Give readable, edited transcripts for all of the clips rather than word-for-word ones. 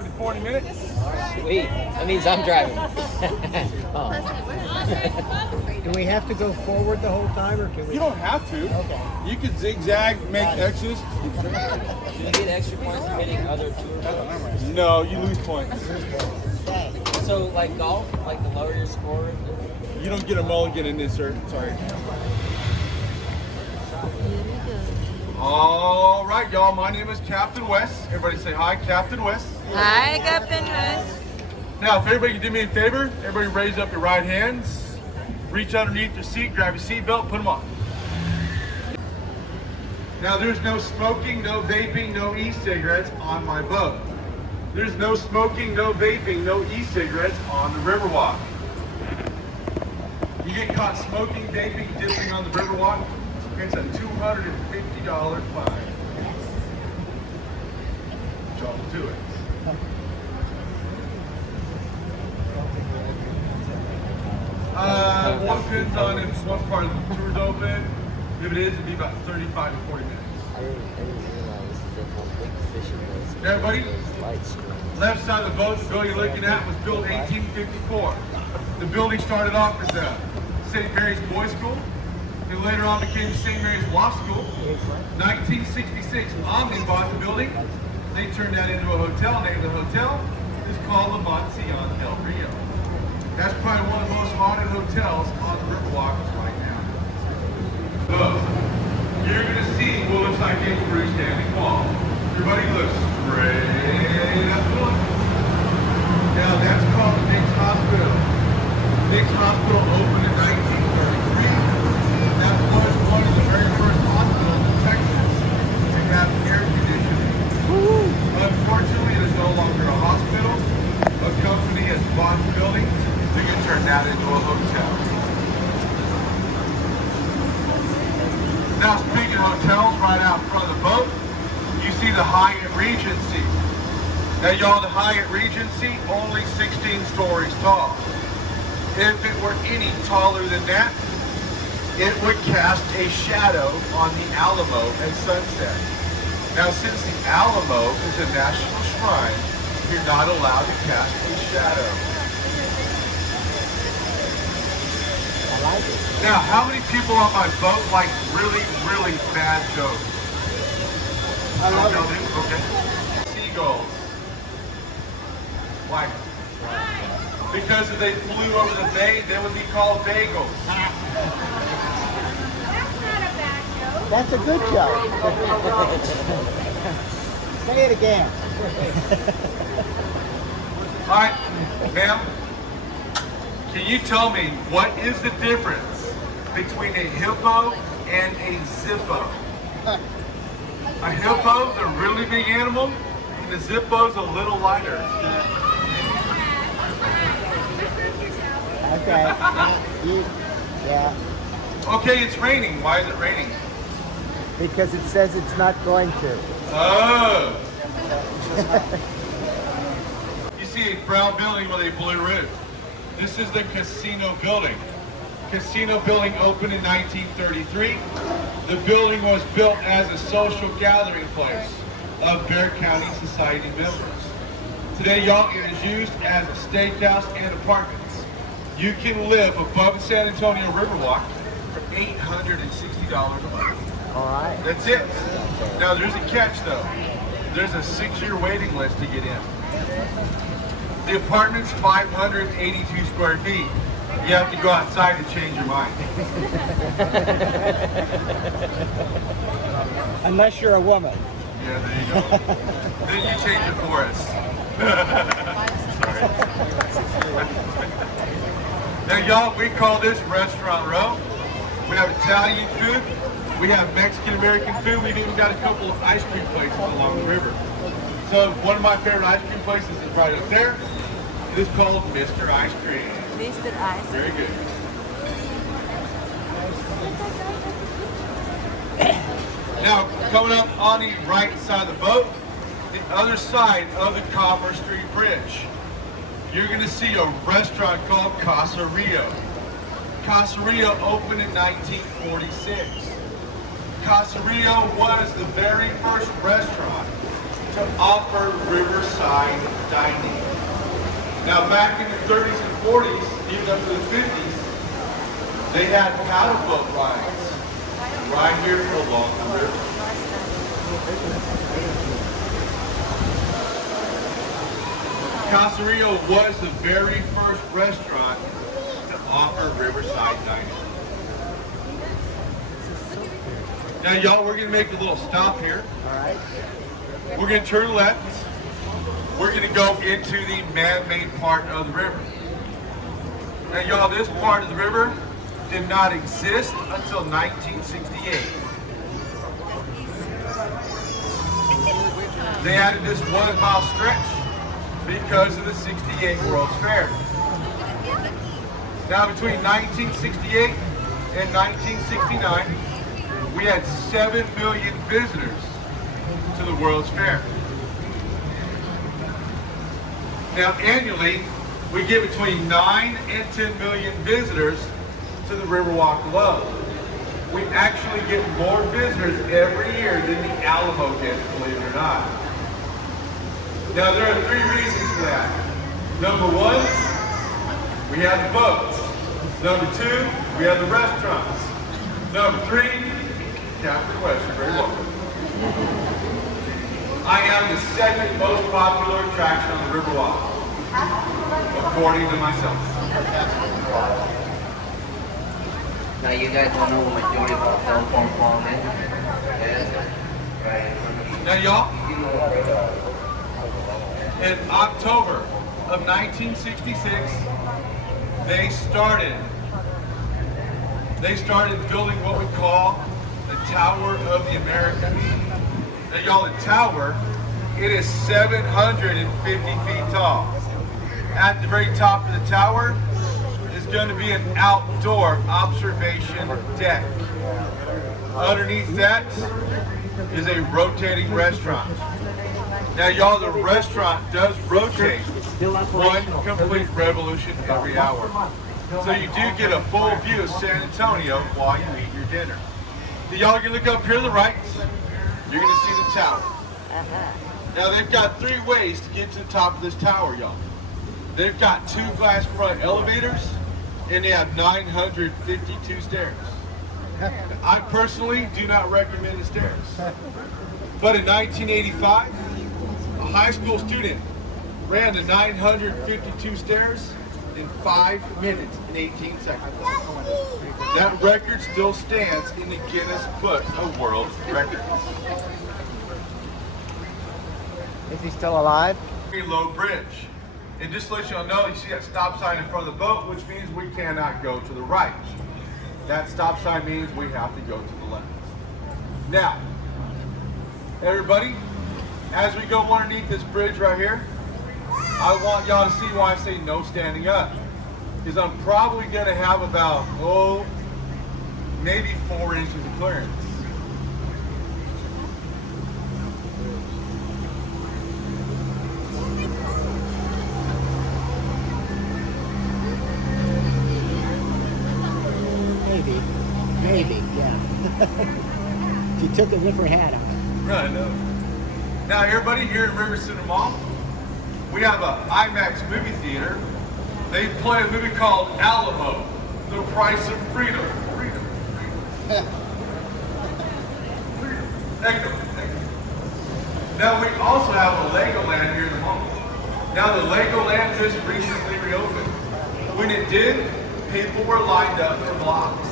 40 minutes. Sweet. That means I'm driving. Oh. Do we have to go forward the whole time, or can we? You don't have to. Okay. You can zigzag, make X's. You get extra points for hitting other tours. No, you lose points. Okay. So, like golf, like the lower your score. You don't get a mulligan in this, sir. Sorry. All right, y'all. My name is Captain West. Everybody say hi, Captain West. Hi, Captain West. Now, if everybody can do me a favor, everybody raise up your right hands, reach underneath your seat, grab your seatbelt, put them on. Now, there's no smoking, no vaping, no e-cigarettes on my boat. There's no smoking, no vaping, no e-cigarettes on the Riverwalk. You get caught smoking, vaping, dipping on the Riverwalk, it's a $250 fine. Jump to it. Depends on if one part of the tour's open. If it is, it'd be about 35 to 40 minutes. I didn't realize that how big fishing was. Everybody? Lights. Left side of the boat, the building you're looking at was built 1854. The building started off as a St. Mary's Boys' School. It later on became St. Mary's Law School. 1966, Omni bought the building. They turned that into a hotel. Named the hotel is called La Mansion del Rio. That's probably one of the most haunted hotels on the Riverwalk right now. So, you're going to see what looks like a freestanding wall. Everybody looks straight up the line. Now, that's called the Nick's Hospital. Nick's Hospital opened in 1933. That was one of the very first hospitals in Texas to have air conditioning. Unfortunately, it is no longer a hospital. A company has bought the building. We can turn that into a hotel. Now, speaking of hotels, right out front of the boat, you see the Hyatt Regency. Now, y'all, the Hyatt Regency, only 16 stories tall. If it were any taller than that, it would cast a shadow on the Alamo at sunset. Now, since the Alamo is a national shrine, you're not allowed to cast a shadow. Now, how many people on my boat like really, really bad jokes? I love it. Okay. Seagulls. Why? Because if they flew over the bay, they would be called bagels. That's a good joke. Say it again. All right, ma'am. Can you tell me what is the difference between a hippo and a zippo? A hippo's a really big animal, and a zippo's a little lighter. Okay. Yeah. Okay, it's raining. Why is it raining? Because it says it's not going to. Oh. You see a brown building with a blue roof. This is the casino building. Casino building opened in 1933. The building was built as a social gathering place of Bexar County Society members. Today, y'all, it is used as a steakhouse and apartments. You can live above the San Antonio Riverwalk for $860 a month. All right. That's it. Now, there's a catch, though. There's a 6-year waiting list to get in. The apartment's 582 square feet. You have to go outside to change your mind. Unless you're a woman. Yeah, there you go. Then you change it for us. Sorry. Now, y'all, we call this Restaurant Row. We have Italian food. We have Mexican-American food. We've even got a couple of ice cream places along the river. So one of my favorite ice cream places is right up there. It is called Mr. Ice Cream. Mr. Ice. Very good. Now, coming up on the right side of the boat, the other side of the Commerce Street Bridge, you're going to see a restaurant called Casa Rio. Casa Rio opened in 1946. Casa Rio was the very first restaurant to offer riverside dining. Now back in the 30s and 40s, even up to the 50s, they had paddle boat rides right here along the river. Caserio was the very first restaurant to offer riverside dining. Now y'all, we're gonna make a little stop here. All right. We're gonna turn left. We're gonna go into the man-made part of the river. Now y'all, this part of the river did not exist until 1968. They added this 1 mile stretch because of the 68 World's Fair. Now between 1968 and 1969, we had 7 million visitors to the World's Fair. Now annually, we get between 9 and 10 million visitors to the Riverwalk alone. We actually get more visitors every year than the Alamo gets, believe it or not. Now there are 3 reasons for that. Number 1, we have the boats. Number 2, we have the restaurants. Number 3, Captain West, you're very welcome. I am the 2nd most popular attraction on the Riverwalk, according to myself. Now you guys don't know what majority of our cell phone calls in? Yes. Right. Now y'all, in October of 1966, they started building what we call the Tower of the Americas. Now y'all, the tower, it is 750 feet tall. At the very top of the tower is going to be an outdoor observation deck. Underneath that is a rotating restaurant. Now y'all, the restaurant does rotate 1 complete revolution every hour. So you do get a full view of San Antonio while you eat your dinner. So y'all can look up here to the right, you're going to see the tower. Now they've got 3 ways to get to the top of this tower, y'all. They've got 2 glass front elevators, and they have 952 stairs. I personally do not recommend the stairs. But in 1985, a high school student ran the 952 stairs in 5 minutes and 18 seconds. That record still stands in the Guinness Book of World Records. Is he still alive? Very low bridge. And just to let y'all know, you see that stop sign in front of the boat, which means we cannot go to the right. That stop sign means we have to go to the left. Now, everybody, as we go underneath this bridge right here, I want y'all to see why I say no standing up. Because I'm probably going to have about, maybe 4 inches of clearance. Maybe, yeah. She took a different hat on. Right, I know. Now, everybody, here at River Center Mall, we have a IMAX movie theater. They play a movie called Alamo, The Price of Freedom. Freedom. Thank you. Now, we also have a Legoland here in the mall. Now, the Legoland just recently reopened. When it did, people were lined up for blocks.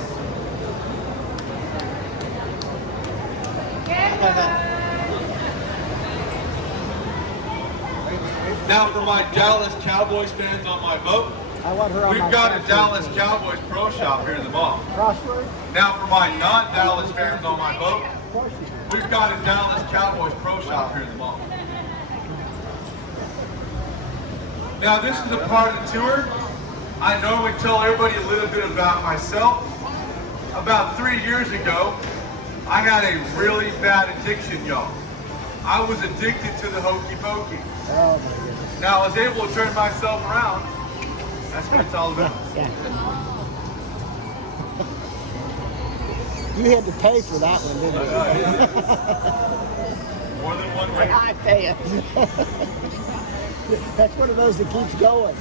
Now for my Dallas Cowboys fans on my boat, we've got a Dallas Cowboys pro shop here in the mall. Now for my non-Dallas fans on my boat, we've got a Dallas Cowboys pro shop here in the mall. Now this is a part of the tour. I normally tell everybody a little bit about myself. About 3 years ago, I had a really bad addiction, y'all. I was addicted to the hokey pokey. Oh my goodness. Now I was able to turn myself around. That's what it's all about. Yeah. You had to pay for that one, didn't you? More than one way. I tell you. That's one of those that keeps going.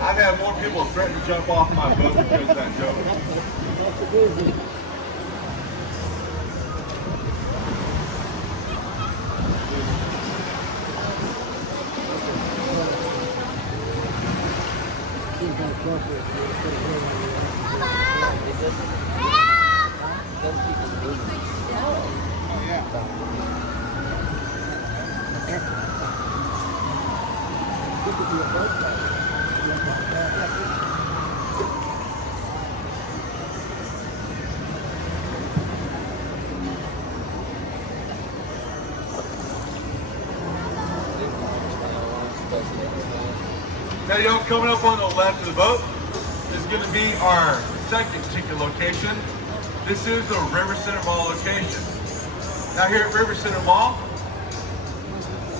I've had more people threaten to jump off my boat because of that joke. That's a doozy. Now y'all coming up on the left of the boat is going to be our second ticket location. This is the River Center Mall location. Now here at River Center Mall,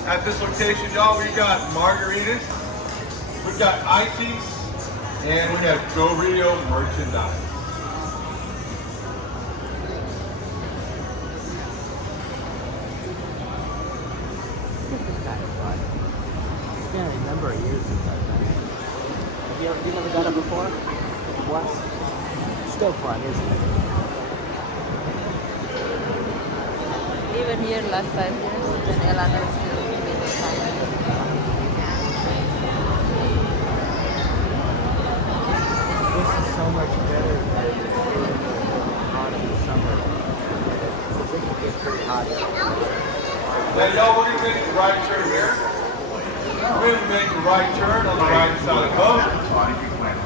at this location, y'all, we got margaritas, we've got ices, and we have Go Rio merchandise. It's been a number of years since I've done it. You never done it before? What? Still fun, isn't it? Even here last 5 years, then Elana was still making fire. This is so much better than hot in the summer. It can get pretty hot. Now y'all, we're going to make the right turn here. We're going to make the right turn on the right side of the boat.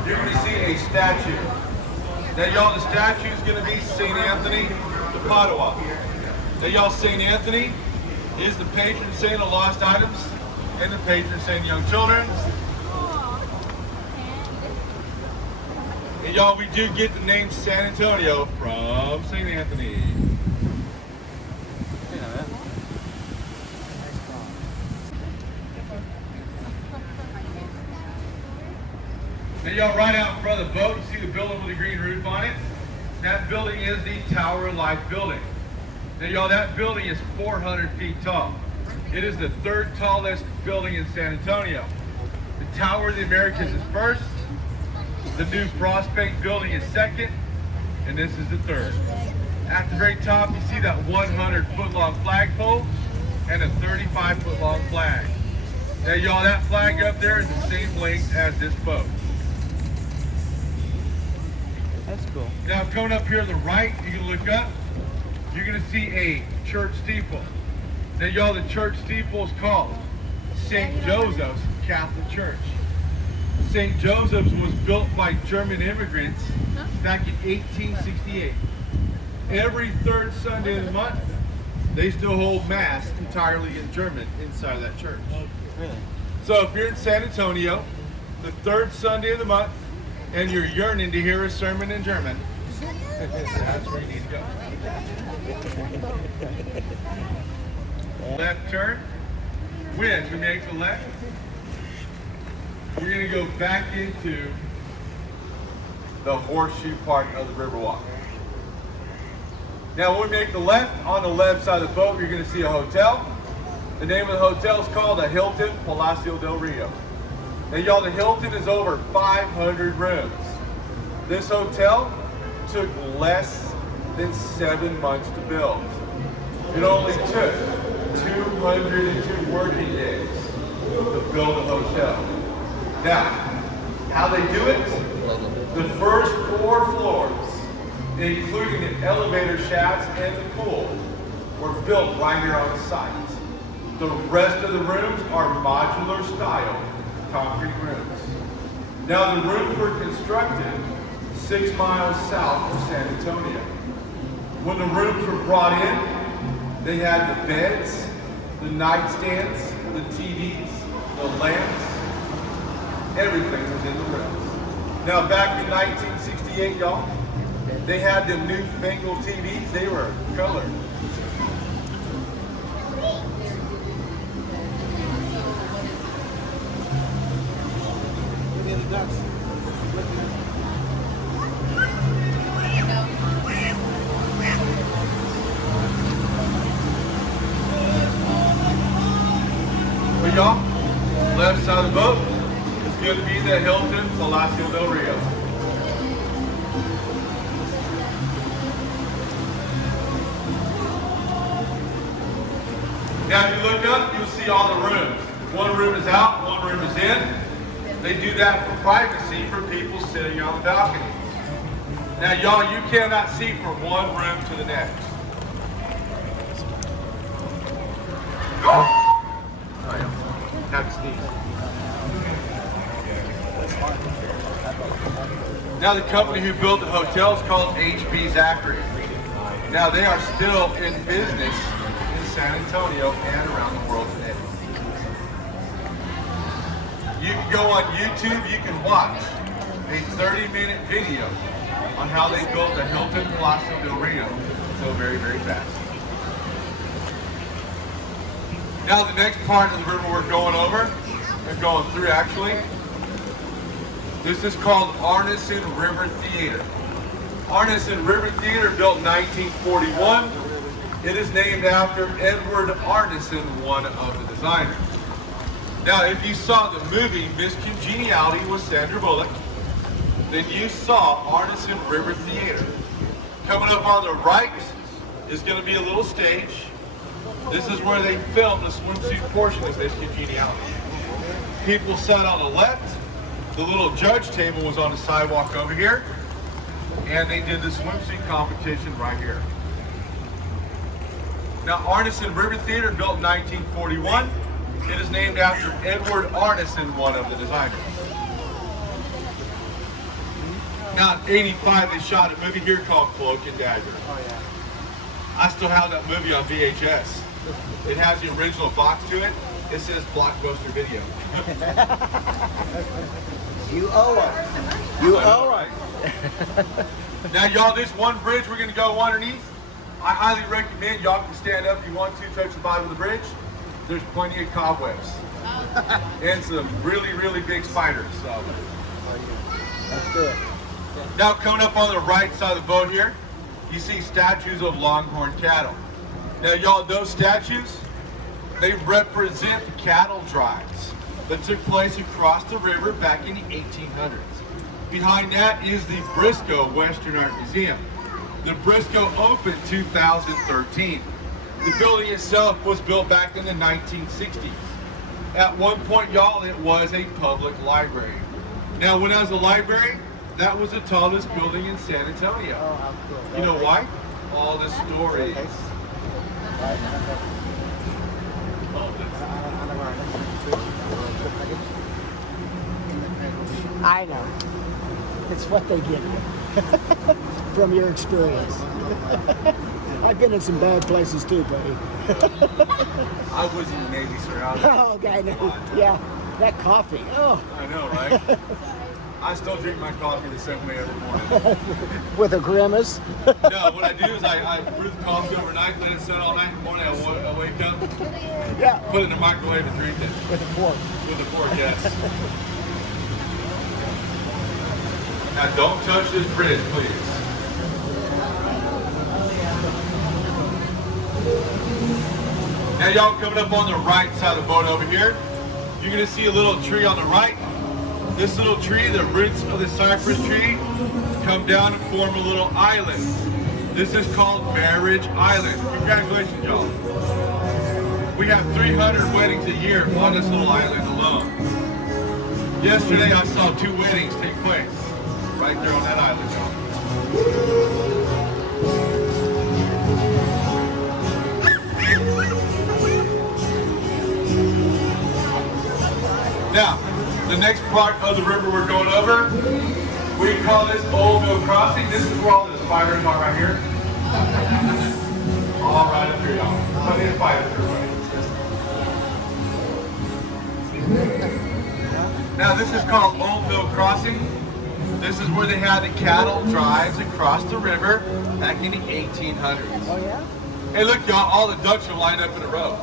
You're going to see a statue. Now y'all, the statue is going to be St. Anthony de Padua. Now y'all, St. Anthony is the patron saint of lost items and the patron saint of young children. And y'all, we do get the name San Antonio from St. Anthony. Now y'all, right out in front of the boat, you see the building with the green roof on it? That building is the Tower of Life building. Now y'all, that building is 400 feet tall. It is the third tallest building in San Antonio. The Tower of the Americas is first, the new Prospect building is second, and this is the third. At the very top, you see that 100-foot long flagpole and a 35-foot long flag. Now y'all, that flag up there is the same length as this boat. That's cool. Now coming up here to the right, you can look up, you're gonna see a church steeple. Now y'all, the church steeple is called St. Joseph's Catholic Church. St. Joseph's was built by German immigrants back in 1868. Every third Sunday of the month, they still hold Mass entirely in German inside of that church. Really? So if you're in San Antonio, the third Sunday of the month, and you're yearning to hear a sermon in German, that's where you need to go. Left turn. When we make the left, we're going to go back into the horseshoe part of the Riverwalk. Now when we make the left, on the left side of the boat, you're going to see a hotel. The name of the hotel is called the Hilton Palacio del Rio. Now y'all, the Hilton is over 500 rooms. This hotel took less than 7 months to build. It only took 202 working days to build a hotel. Now, how they do it? The first 4 floors, including the elevator shafts and the pool, were built right here on site. The rest of the rooms are modular style concrete rooms. Now the rooms were constructed 6 miles south of San Antonio. When the rooms were brought in, they had the beds, the nightstands, the TVs, the lamps, everything was in the rooms. Now back in 1968, y'all, they had the newfangled TVs, they were colored. y'all, left side of the boat is going to be the Hilton Philosophy del Rio. Now if you look up, you'll see all the rooms. One room is out, one room is in. They do that for privacy for people sitting on the balcony. Now y'all, you cannot see from one room to the next. Have to sneeze. Now the company who built the hotel is called HB Zachary. Now they are still in business in San Antonio and around the world today. You can go on YouTube, you can watch a 30-minute video on how they built the Hilton Philosophy del Rio so very, very fast. Now the next part of the river we're going through actually, this is called Arneson River Theater. Arneson River Theater, built in 1941. It is named after Edward Arneson, one of the designers. Now, if you saw the movie Miss Congeniality with Sandra Bullock, then you saw Arneson River Theater. Coming up on the right is going to be a little stage. This is where they filmed the swimsuit portion of Miss Congeniality. People sat on the left. The little judge table was on the sidewalk over here. And they did the swimsuit competition right here. Now, Arneson River Theater, built in 1941. It is named after Edward Arneson, one of the designers. Now, in '85, they shot a movie here called Cloak and Dagger. Oh, yeah. I still have that movie on VHS. It has the original box to it. It says Blockbuster Video. You owe it. You owe it. Now, y'all, this one bridge we're going to go underneath, I highly recommend y'all can stand up if you want to, touch the bottom of the bridge. There's plenty of cobwebs. And some really, really big spiders. So. Let's do it. Now, coming up on the right side of the boat here, you see statues of longhorn cattle. Now, y'all, those statues, they represent the cattle drives that took place across the river back in the 1800s. Behind that is the Briscoe Western Art Museum. The Briscoe opened 2013. The building itself was built back in the 1960s. At one point, y'all, it was a public library. Now, when I was a library, that was the tallest building in San Antonio. Oh, how cool. You know why? All the stories. I know. It's what they give you from your experience. I've been in some bad places too, buddy. I was in the Navy, sir. Oh, okay, I know. Yeah, that coffee. Oh. I know, right? I still drink my coffee the same way every morning. With a grimace. No, what I do is I brew the coffee overnight, let it sit all night. In the morning I wake up, Yeah. put it in the microwave and drink it. With a fork. With a fork, yes. Now don't touch this bridge, please. Now y'all coming up on the right side of the boat over here, you're gonna see a little tree on the right. This little tree, the roots of the cypress tree, come down and form a little island. This is called Marriage Island. Congratulations, y'all. We have 300 weddings a year on this little island alone. Yesterday I saw 2 weddings take place right there on that island, y'all. Now, the next part of the river we're going over, we call this Old Mill Crossing. This is where all the spiders are right here. All right up here, y'all. Plenty of spiders everybody. Now, this is called Old Mill Crossing. This is where they had the cattle drives across the river back in the 1800s. Oh, yeah? Hey, look, y'all, all the ducks are lined up in a row.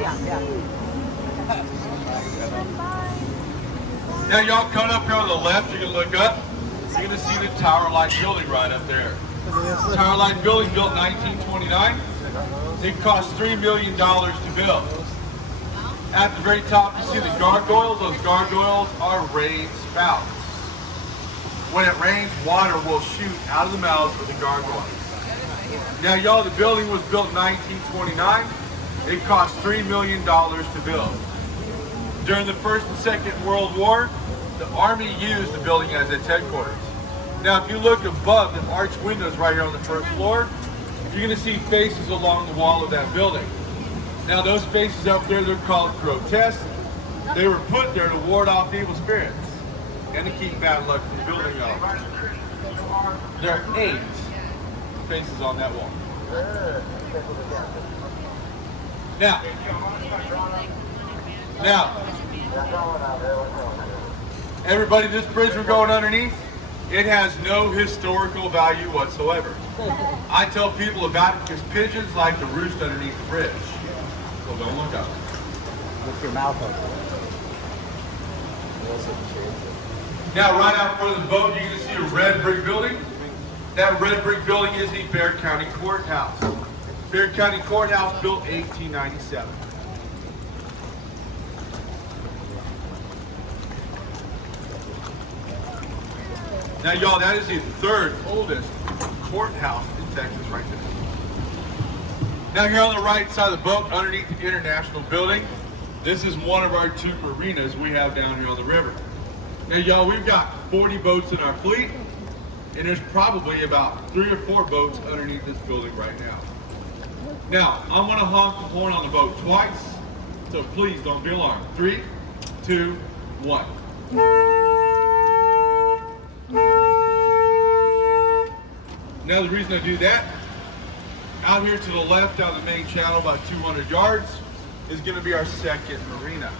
Yeah. Now, y'all coming up here on the left, you're going to look up. You're going to see the Tower Light Building right up there. Tower Light Building built in 1929. It cost $3 million to build. At the very top, you see the gargoyles. Those gargoyles are rain spouts. When it rains, water will shoot out of the mouths of the gargoyles. Now, y'all, the building was built in 1929. It cost $3 million to build. During the First and Second World War, the Army used the building as its headquarters. Now, if you look above the arched windows right here on the first floor, you're going to see faces along the wall of that building. Now, those faces up there, they're called grotesques. They were put there to ward off evil spirits and to keep bad luck from the building off. There are 8 faces on that wall. Now, everybody, this bridge we're going underneath, it has no historical value whatsoever. I tell people about it because pigeons like to roost underneath the bridge. So don't look up. With your mouth open. Now, right out front of the boat, you're going to see a red brick building. That red brick building is the Bexar County Courthouse. Bexar County Courthouse built 1897. Now, y'all, that is the 3rd oldest courthouse in Texas right there. Now, here on the right side of the boat, underneath the International Building, this is one of our 2 marinas we have down here on the river. Now, y'all, we've got 40 boats in our fleet, and there's probably about 3 or 4 boats underneath this building right now. Now, I'm going to honk the horn on the boat twice, so please don't be alarmed. 3, 2, 1. Now, the reason I do that, out here to the left down the main channel about 200 yards is going to be our 2nd marina.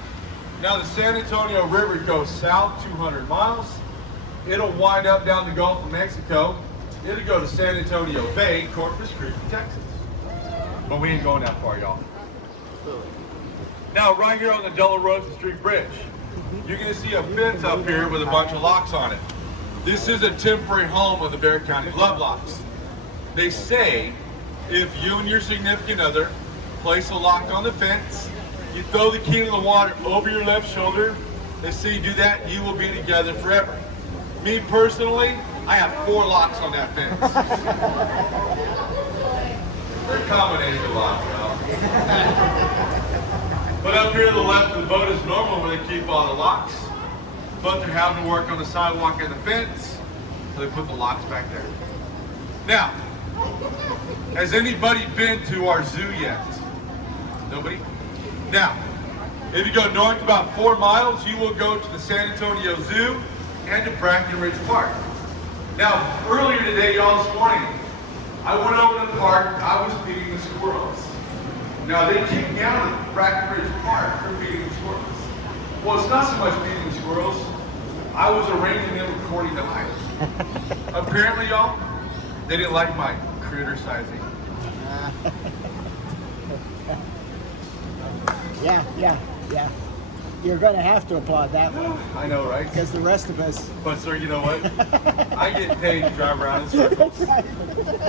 Now, the San Antonio River goes south 200 miles. It'll wind up down the Gulf of Mexico. It'll go to San Antonio Bay, Corpus Christi, Texas. But we ain't going that far, y'all. Now, right here on the Della Rosa Street Bridge, you're going to see a fence up here with a bunch of locks on it. This is a temporary home of the Bexar County Love Locks. They say if you and your significant other place a lock on the fence, you throw the key into the water over your left shoulder, they say you do that, you will be together forever. Me personally, I have 4 locks on that fence. They're combination locks, y'all. But up here to the left of the boat is normal where they keep all the locks. But they're having to work on the sidewalk and the fence, so they put the locks back there. Now, has anybody been to our zoo yet? Nobody? Now, if you go north about 4 miles, you will go to the San Antonio Zoo and to Brackenridge Park. Now, earlier today, y'all, this morning, I went over to the park, I was feeding the squirrels. Now, they kicked me out of Brackenridge Park for feeding the squirrels. Well, it's not so much feeding the squirrels, I was arranging them according to height. Apparently, y'all, they didn't like my critter sizing. Yeah. You're going to have to applaud that one. I know, right? Because the rest of us... But sir, you know what? I get paid to drive around in circles Right.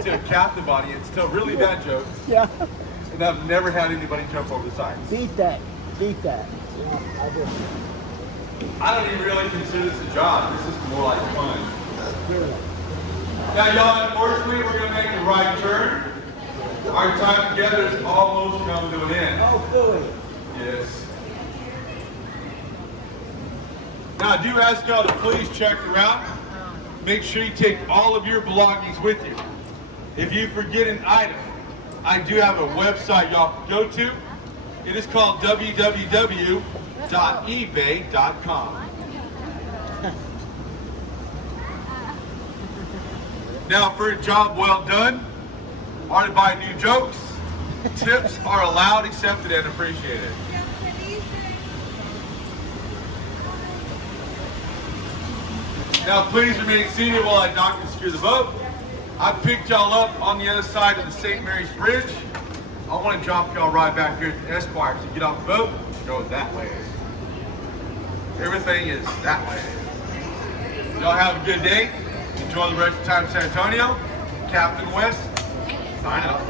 to a captive audience, tell really bad jokes, Yeah. and I've never had anybody jump over the sides. Beat that. Yeah, I do. I don't even really consider this a job. This is more like fun. Really. Now, y'all, unfortunately, we're going to make a right turn. Our time together has almost come to an end. Oh, Philly. Yes. Now, I do ask y'all to please check around. Make sure you take all of your belongings with you. If you forget an item, I do have a website y'all can go to. It is called www.ebay.com. Now, for a job well done, or to buy new jokes, tips are allowed, accepted, and appreciated. Now, please remain seated while I dock and secure the boat. I picked y'all up on the other side of the St. Mary's Bridge. I want to drop y'all right back here at the Esquire. So get off the boat, go that way. Everything is that way. Y'all have a good day. Enjoy the rest of the time in San Antonio. Captain West, sign up.